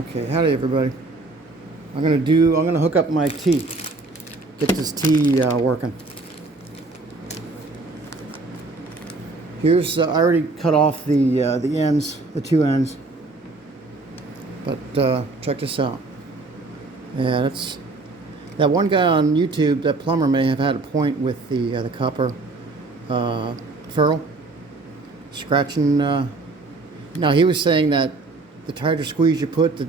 Okay, howdy everybody. I'm gonna hook up my T. Get this T working. Here's I already cut off the ends, the two ends. But check this out. Yeah, that's that one guy on YouTube. That plumber may have had a point with the copper ferrule scratching. Now he was saying that the tighter squeeze you put, the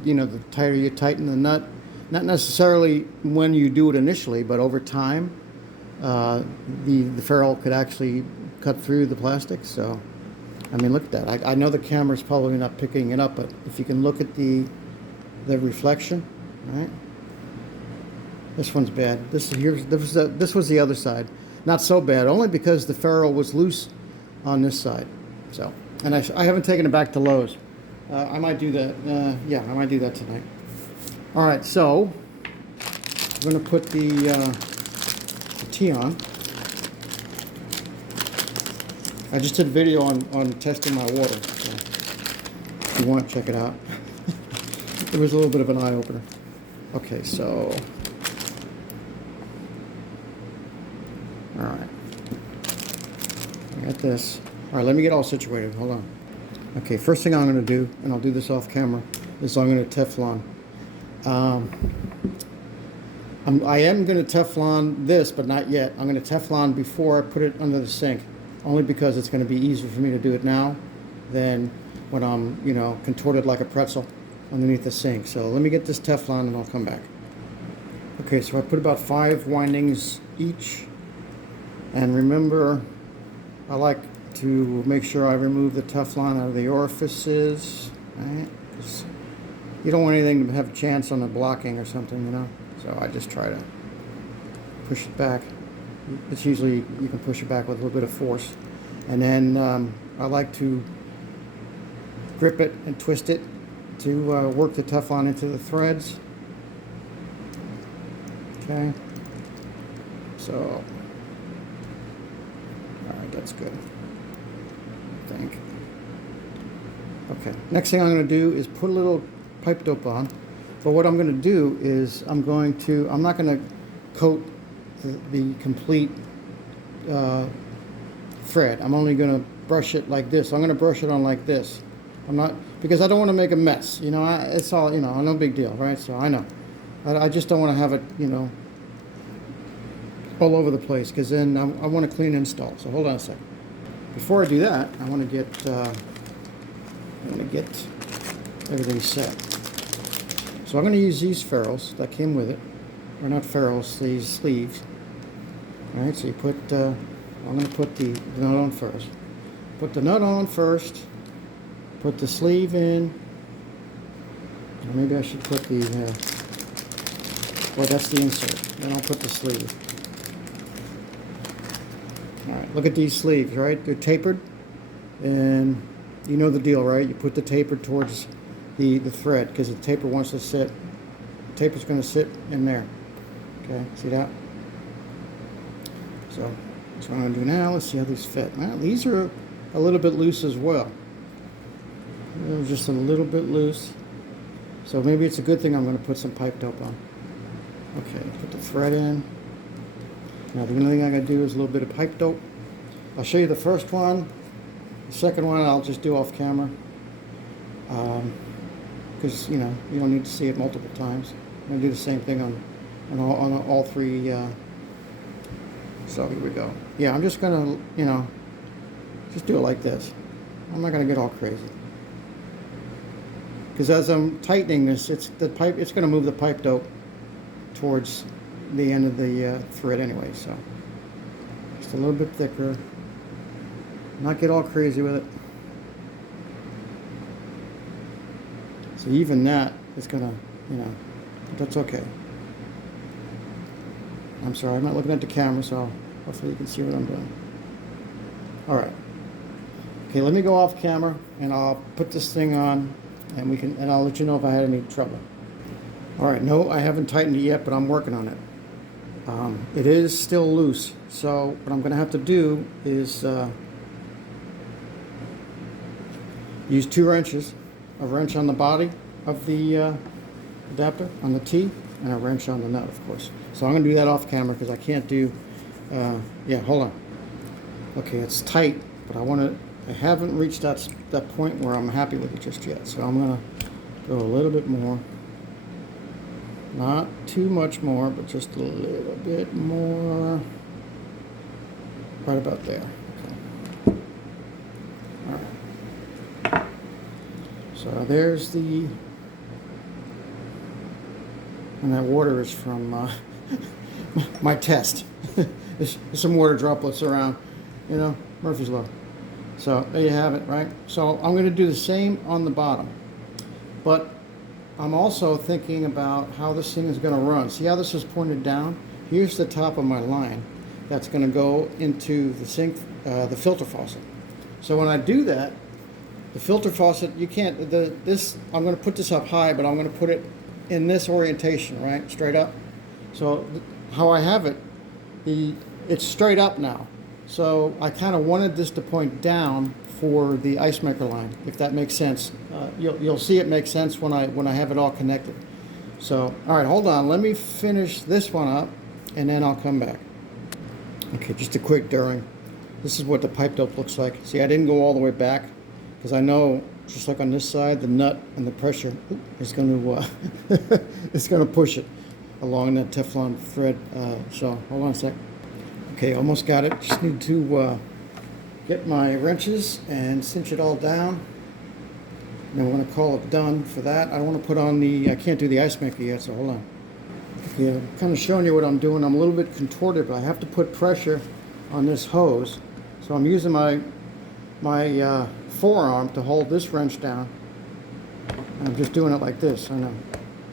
tighter you tighten the nut. Not necessarily when you do it initially, but over time, the ferrule could actually cut through the plastic. So, I mean, look at that. I know the camera's probably not picking it up, but if you can look at the reflection, right? This one's bad. This was the other side. Not so bad, only because the ferrule was loose on this side. So, and I haven't taken it back to Lowe's. I might do that. Yeah, I might do that tonight. All right, so I'm going to put the T on. I just did a video on testing my water. So if you want to check it out, it was a little bit of an eye opener. Okay, so all right, I got this. All right, let me get all situated. Hold on. Okay, first thing I'm going to do, and I'll do this off camera, is I'm going to Teflon. I am going to Teflon this, but not yet. I'm going to Teflon before I put it under the sink, only because it's going to be easier for me to do it now than when I'm, contorted like a pretzel underneath the sink. So let me get this Teflon and I'll come back. Okay, so I put about 5 windings each. And remember, I like to make sure I remove the Teflon out of the orifices, right? 'Cause you don't want anything to have a chance on the blocking or something, So I just try to push it back. It's usually, you can push it back with a little bit of force. And then I like to grip it and twist it to work the Teflon into the threads. Okay. So, all right, that's good, I think. Okay, next thing I'm going to do is put a little pipe dope on. But what I'm going to do is I'm not going to coat the complete thread. I'm only going to brush it like this. I'm going to brush it on like this. Because I don't want to make a mess. It's all, no big deal, right? So I know. I just don't want to have it, all over the place, because then I want a clean install. So hold on a second. Before I do that, I want to get everything set. So I'm going to use these ferrules that came with it, or not ferrules, these sleeves. All right, so you put, I'm going to put the nut on first. Put the nut on first, put the sleeve in, or maybe I should put the, well, that's the insert. Then I'll put the sleeve. All right, look at these sleeves, right? They're tapered, and you know the deal, right? You put the taper towards the thread, because the taper wants to sit. The taper's going to sit in there. Okay, see that? So that's what I'm going to do now. Let's see how these fit. Now, these are a little bit loose as well. They're just a little bit loose. So maybe it's a good thing I'm going to put some pipe dope on. Okay, put the thread in. Now the only thing I got to do is a little bit of pipe dope. I'll show you the first one. The second one I'll just do off camera. Because you don't need to see it multiple times. I'm going to do the same thing on all 3. So here we go. Yeah, I'm just going to, just do it like this. I'm not going to get all crazy. Because as I'm tightening this, it's going to move the pipe dope towards the end of the thread anyway. So just a little bit thicker. Not get all crazy with it. So even that is gonna, but that's okay. I'm sorry, I'm not looking at the camera, so hopefully you can see what I'm doing. All right. Okay, let me go off camera and I'll put this thing on, and I'll let you know if I had any trouble. All right, no, I haven't tightened it yet, but I'm working on it. It is still loose, so what I'm gonna have to do is use 2 wrenches, a wrench on the body of the adapter on the T, and a wrench on the nut, of course. So I'm going to do that off camera because I can't do, yeah, hold on. Okay, it's tight, but I haven't reached that point where I'm happy with it just yet. So I'm going to go a little bit more. Not too much more, but just a little bit more. Right about there. Okay. All right. So there's the, and that water is from my test. There's some water droplets around, you know, Murphy's Law. So there you have it, right? So I'm going to do the same on the bottom, but I'm also thinking about how this thing is going to run. See how this is pointed down? Here's the top of my line that's going to go into the sink, the filter faucet. So when I do that, the filter faucet, you can't, I'm going to put this up high, but I'm going to put it in this orientation, right? Straight up. So how I have it, it's straight up now. So I kind of wanted this to point down for the ice maker line, if that makes sense. You'll see it makes sense when I have it all connected. So, all right, hold on. Let me finish this one up, and then I'll come back. Okay, just a quick during. This is what the pipe dope looks like. See, I didn't go all the way back because I know, just like on this side, the nut and the pressure is going to it's going to push it along that Teflon thread. So, hold on a sec. Okay, almost got it. Just need to get my wrenches and cinch it all down. And I'm going to call it done for that. I don't want to put on I can't do the ice maker yet, so hold on. Okay, I'm kind of showing you what I'm doing. I'm a little bit contorted, but I have to put pressure on this hose. So I'm using my forearm to hold this wrench down. And I'm just doing it like this. I know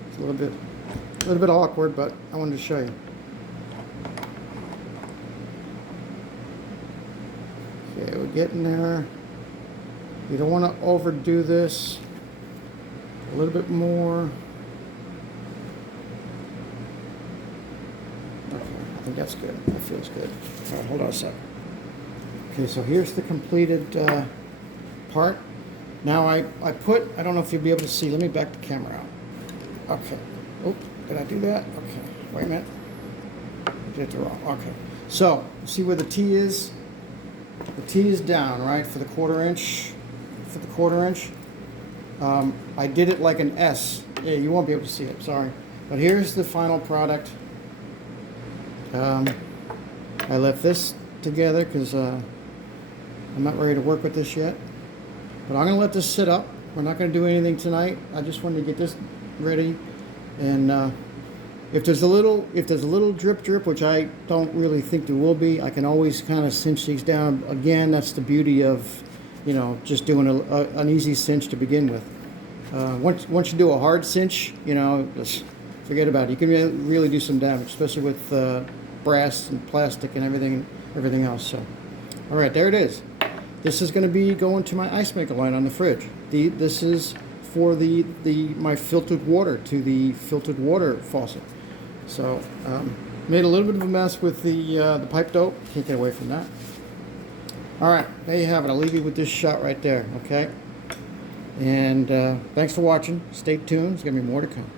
it's a little bit awkward, but I wanted to show you. Okay, we're getting there. You don't want to overdo this. A little bit more. Okay, I think that's good. That feels good. All right, hold on a sec. Okay, so here's the completed part. Now I don't know if you'll be able to see. Let me back the camera out. Okay. Oh, did I do that? Okay. Wait a minute. I did it wrong. Okay. So, see where the T is? The T is down, right, for the quarter inch. I did it like an S. Yeah, you won't be able to see it, sorry. But here's the final product. I left this together because I'm not ready to work with this yet. But I'm going to let this sit up. We're not going to do anything tonight. I just wanted to get this ready. And if there's a little drip, which I don't really think there will be, I can always kind of cinch these down. Again, that's the beauty of, you know, just doing an easy cinch to begin with. Once you do a hard cinch, you know, just forget about it. You can really do some damage, especially with brass and plastic and everything else. So, all right, there it is. This is going to be going to my ice maker line on the fridge. This is for my filtered water to the filtered water faucet. So made a little bit of a mess with the pipe dope. Can't get away from that. All right, there you have it. I'll leave you with this shot right there. Okay. And thanks for watching. Stay tuned. There's gonna be more to come.